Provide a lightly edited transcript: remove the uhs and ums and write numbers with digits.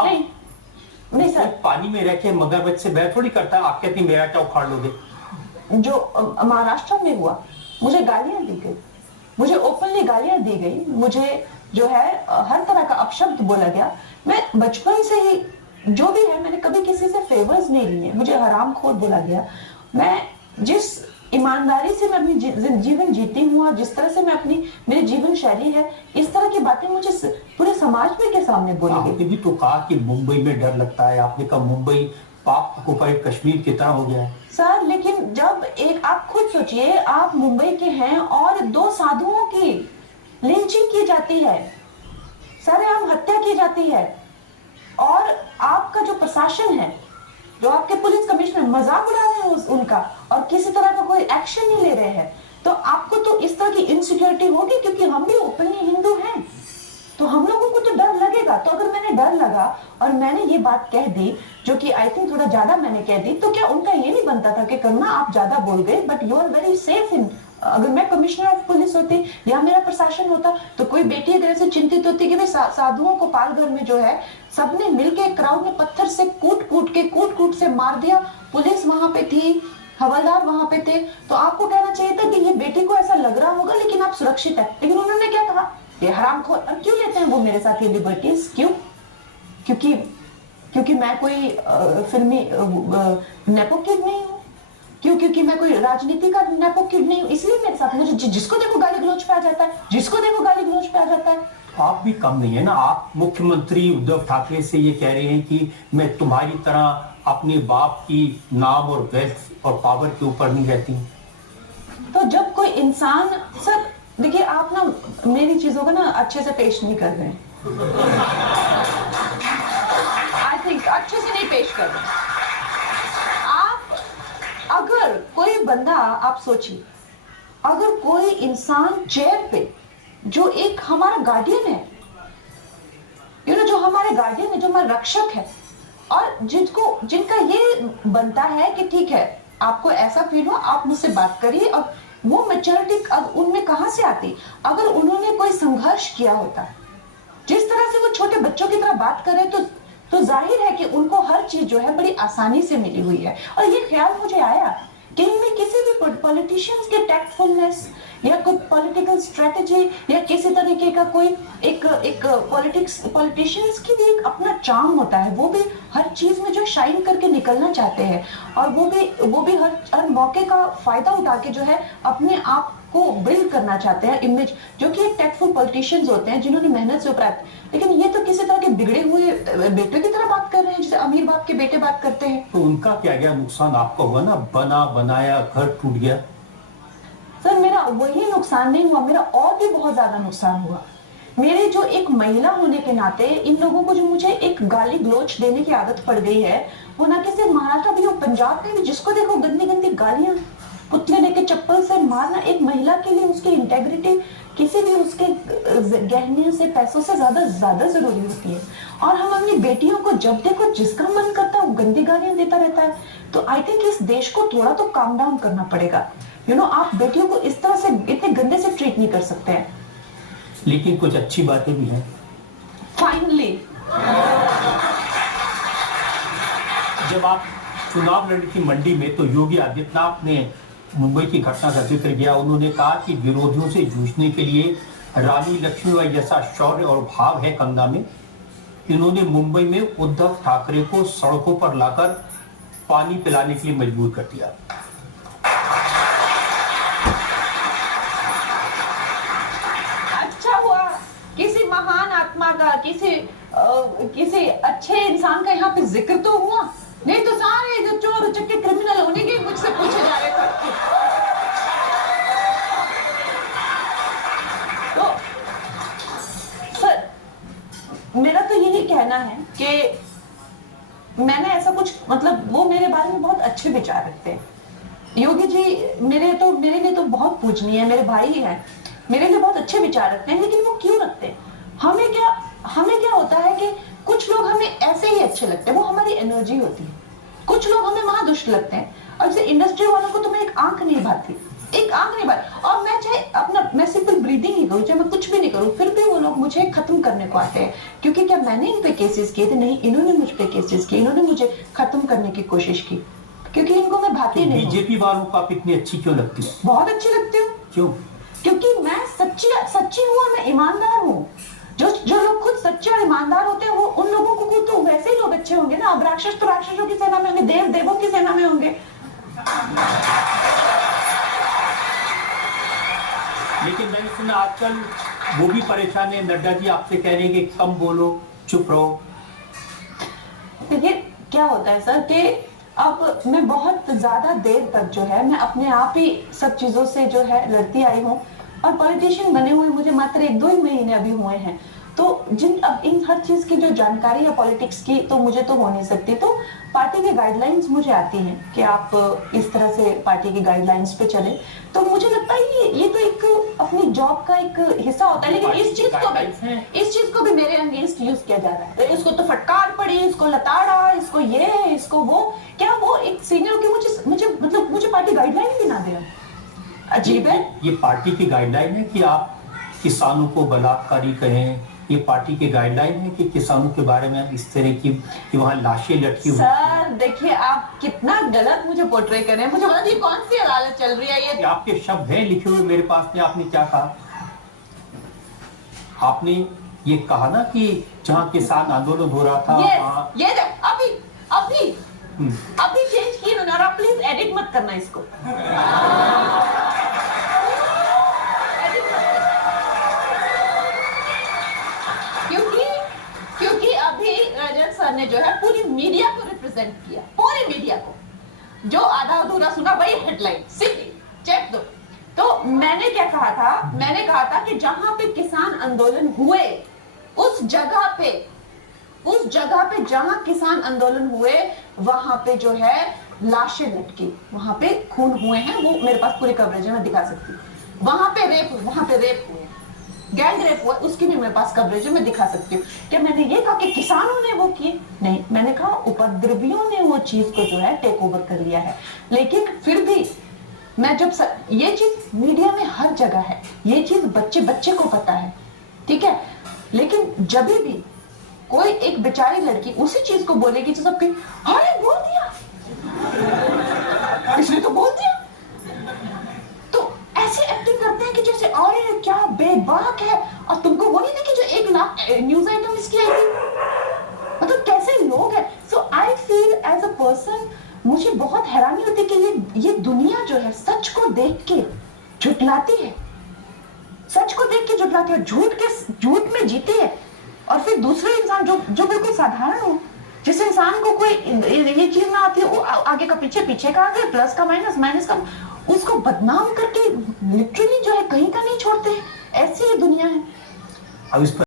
नहीं नहीं सर, पानी में रह के मगरमच्छ से बैर थोड़ी करता है, आप कहती मेरा क्या उखाड़ लोगे। जो महाराष्ट्र में हुआ, मुझे गालियां दी गई, मुझे ओपनली गालियां दी गई, मुझे जो है हर तरह का अपशब्द बोला गया। मैं बचपन से ही जो भी है, मैंने कभी किसी से फेवर्स नहीं लिए, मुझे हरामखोर बोला गया। मैं जिस ईमानदारी से मैं अपनी जीवन जीती हूँ और जिस तरह से मैं अपनी मेरी जीवन शैली है, इस तरह की बातें मुझे पूरे समाज में के सामने बोली गई। आपने भी तो कहा कि मुंबई में डर लगता है, आपने कहा मुंबई पाक ऑक्युपाइड कश्मीर की तरह हो गया है। सर लेकिन जब एक आप खुद सोचिए, आप मुंबई के हैं और 2 साधुओं की लिंचिंग की जाती है, सरेआम हत्या की जाती है, और आपका जो प्रशासन है, जो आपके पुलिस कमिश्नर मजाक उड़ा रहे हैं उनका, और किसी तरह का कोई एक्शन नहीं ले रहे हैं, तो आपको तो इस तरह की इनसिक्योरिटी होगी, क्योंकि हम भी ओपनली हिंदू हैं, तो हम लोगों को तो डर लगेगा। तो अगर मैंने डर लगा और मैंने ये बात कह दी, जो कि आई थिंक थोड़ा ज्यादा मैंने कह दी, तो क्या उनका ये नहीं बनता था कि करुणा आप ज्यादा बोल गए, but you are very safe in. अगर मैं कमिश्नर ऑफ पुलिस होती या मेरा प्रशासन होता, तो कोई बेटी अगर ऐसे चिंतित होती कि भाई साधुओं को पालघर में जो है सबने मिलके क्राउड में पत्थर से कूट से मार दिया, पुलिस वहां पे थी, हवलदार वहां पे थे, तो आपको कहना चाहिए था कि ये बेटी को ऐसा लग रहा होगा लेकिन आप सुरक्षित है। लेकिन उन्होंने क्या कहा, ये हरामखोर। और क्यों लेते हैं वो मेरे साथ ये लिबर्टीज, क्यों? क्योंकि मैं कोई फिल्मी नेपो किड नहीं हूँ, क्योंकि मैं कोई राजनीति का नेपो किड नहीं हूँ, इसलिए मेरे साथ मुझे जिसको देखो गाली गलौज पे आ जाता है, जिसको देखो गाली गलौज पे आ जाता है। आप भी कम नहीं है ना, आप मुख्यमंत्री उद्धव ठाकरे से ये कह रहे हैं कि मैं तुम्हारी तरह अपने बाप की नाम और वेल्थ और पावर के ऊपर नहीं रहती। तो जब कोई इंसान, सर देखिए आप ना मेरी चीजों को ना अच्छे से पेश नहीं कर रहे हैं, आई थिंक अच्छे से नहीं पेश कर रहे। आप अगर कोई बंदा, आप सोचिए, अगर कोई इंसान चेयर पे, जो एक हमारा गार्डियन है, जो हमारे गार्डियन है, जो हमारा रक्षक है, और जिनका ये बनता है कि ठीक है आपको ऐसा फील हो, आप मुझसे बात करिए, और वो मैच्योरिटी अब उनमें कहां से आती? अगर उन्होंने कोई संघर्ष किया होता, जिस तरह से वो छोटे बच्चों की तरह बात कर रहे, तो जाहिर है कि उनको हर चीज जो है बड़ी आसानी से मिली हुई है। और ये ख्याल मुझे आया कि इनमें किसी भी पॉलिटिशियंस के टैक्टफुलनेस या कोई पॉलिटिकल स्ट्रेटेजी या किसी तरीके का कोई एक पॉलिटिशियंस की भी एक अपना चार्म होता है, वो भी हर चीज में जो शाइन करके निकलना चाहते हैं, और वो भी हर मौके का फायदा उठा के जो है अपने आप को बिल्ड करना चाहते हैं इमेज, जो कि एक टैक्टफुल पॉलिटिशियंस होते हैं जिन्होंने मेहनत से उपरात। लेकिन ये तो किसी तरह के बिगड़े हुए बेटे की तरह बात कर रहे हैं, जैसे अमीर बाप के बेटे बात करते हैं। तो उनका क्या गया नुकसान आपको हुआ ना, बना बनाया घर टूट गया। सर मेरा वही नुकसान नहीं हुआ, मेरा और भी बहुत ज्यादा नुकसान हुआ। मेरे जो एक महिला होने के नाते इन लोगों को जो मुझे एक गाली गलोच देने की आदत पड़ गई है, वो ना कि सिर्फ महाराष्ट्र भी हो, पंजाब में भी जिसको देखो गंदी गंदी गालियां, पुतले लेके चप्पल से मारना। एक महिला के लिए उसकी इंटेग्रिटी किसी भी उसके गहने से, पैसों से ज्यादा जरूरी होती है। और हम अपनी बेटियों को जब देखो जिसका मन करता है वो गंदी गालियां देता रहता है। तो आई थिंक इस देश को थोड़ा तो काम डाउन करना पड़ेगा। आप बेटियों को इस तरह से इतने गंदे से ट्रीट नहीं कर सकते हैं। लेकिन कुछ अच्छी बातें भी हैं। फाइनली जब आप चुनाव लड़ी थी मंडी में, तो योगी आदित्यनाथ ने मुंबई की घटना का जिक्र किया। उन्होंने कहा कि विरोधियों से जूझने के लिए रानी लक्ष्मीबाई जैसा शौर्य और भाव है गंगा में। इन्होंने मुंबई में उद्धव ठाकरे को सड़कों पर लाकर पानी पिलाने के लिए मजबूर कर दिया। अच्छा हुआ किसी महान आत्मा का, किसी अच्छे इंसान का यहाँ पे जिक्र तो हुआ, नहीं तो सारे जो चोर चक्के क्रिमिनल उन्हीं के मुझसे पूछे जा रहे थे। तो सर मेरा तो यही कहना है कि मैंने ऐसा कुछ, मतलब वो मेरे बारे में बहुत अच्छे विचार रखते हैं। योगी जी मेरे लिए तो बहुत पूजनीय है, मेरे भाई हैं, मेरे लिए बहुत अच्छे विचार रखते हैं। लेकिन वो क्यों रखते हैं? हमें क्या होता है कि कुछ लोग हमें ऐसे ही अच्छे लगते हैं, वो हमारी एनर्जी होती है। कुछ लोग हमें महादुष्ट लगते हैं। और जैसे इंडस्ट्री वालों को तो मैं एक आंख नहीं भाती, एक आंख नहीं बात, और मैं चाहे अपना मैं सिंपल ब्रीदिंग ही करूं, चाहे मैं कुछ भी नहीं करूं, फिर भी वो लोग मुझे खत्म करने को आते हैं। क्योंकि क्या मैंने इन पे केसेस किए थे? नहीं, इन्होंने मुझ पे केसेस किए, इन्होंने मुझे खत्म करने की कोशिश की, क्योंकि इनको मैं भाती नहीं हूं। बीजेपी वालों को आप इतनी अच्छी क्यों लगती है? बहुत अच्छी लगती हूँ, क्यों? क्योंकि मैं सच्ची हूँ और मैं ईमानदार हूँ। जो लोग खुद सच्चे और ईमानदार होते हैं, वो उन लोगों को तो वैसे ही लोग अच्छे होंगे ना। अब राक्षस तो राक्षसों की सेना में होंगे, देव देवों की सेना में होंगे। लेकिन मैंने सुना आजकल वो भी परेशान है, नड्डा जी आपसे कह रहे हैं कि कम बोलो, चुप रहो। देखिए क्या होता है सर कि अब मैं बहुत ज्यादा देर तक जो है मैं अपने आप ही सब चीजों से जो है लड़ती आई हूँ, और पॉलिटिशियन बने हुए मुझे मात्र 1-2 ही महीने अभी हुए हैं। तो अब इन हर चीज की जो जानकारी है पॉलिटिक्स की, तो मुझे तो हो नहीं सकती। तो पार्टी की गाइडलाइंस मुझे आती हैं कि आप इस तरह से पार्टी की गाइडलाइंस पे चले। तो मुझे लगता है ये तो एक अपनी जॉब का एक हिस्सा होता है। लेकिन इस चीज को भी मेरे अगेंस्ट यूज किया जा रहा है। तो इसको तो फटकार पड़ी, इसको लताड़ा, इसको ये, इसको वो। क्या वो एक सीनियर की मुझे पार्टी गाइडलाइन भी ना दे? अजीब है। ये पार्टी की गाइडलाइन है कि आप किसानों को बलात्कारी कहें? ये पार्टी की गाइडलाइन है कि किसानों के बारे में इस तरह की कि वहाँ लाशें लटकी हुई? सर देखिए आप कितना गलत मुझे पोर्ट्रे कर रहे हैं। मुझे बता दीजिए कौन सी अदालत चल रही है ये? आपके शब्द हैं लिखे हुए मेरे पास में। आपने क्या कहा? आपने ये कहा ना कि जहाँ किसान आंदोलन हो रहा था वहाँ ये अभी चेंज किए उन्होंने। आप प्लीज एडिट मत करना इसको। क्योंकि अभी रजत सर ने जो है पूरी मीडिया को रिप्रेजेंट किया, पूरी मीडिया को। जो आधा अधूरा सुना वही हेडलाइन सीधी चेक दो। तो मैंने क्या कहा था? मैंने कहा था कि जहां पे किसान आंदोलन हुए उस जगह पे जहां किसान आंदोलन हुए वहां पे जो है लाशें लटकी, वहां पे खून हुए हैं। वो मेरे पास पूरी कवरेज है, मैं दिखा सकती हूँ। वहां पे रेप हुए, गैंग रेप हुआ, उसकी भी मेरे पास कवरेज है, मैं दिखा सकती हूँ। क्या मैंने ये कहा कि किसानों ने वो किए? नहीं, मैंने कहा उपद्रवियों ने वो चीज को जो है टेक ओवर कर लिया है। लेकिन फिर भी मैं ये चीज मीडिया में हर जगह है, ये चीज बच्चे को पता है, ठीक है। लेकिन जब भी कोई एक बेचारी लड़की उसी चीज को बोलेगी तो सबके अरे बोल दिया, इसने तो बोल दिया। तो ऐसे एक्टिंग करते हैं कि जैसे अरे क्या बेबाक है। और तुमको वो नहीं देखी जो 1 लाख न्यूज आइटम इसकी आई थी? मतलब कैसे लोग हैं। So I feel as a person, मुझे बहुत हैरानी होती है कि ये दुनिया जो है सच को देख के झुठलाती है, सच को देख के झुठलाती है, झूठ में जीती है। और फिर दूसरे इंसान जो बिल्कुल साधारण हो, जिस इंसान को कोई ये चीज ना आती है, आगे का पीछे का आगे, प्लस का माइनस का, उसको बदनाम करके लिटरली जो है कहीं का नहीं छोड़ते हैं। ऐसी ही दुनिया है। अब इस पर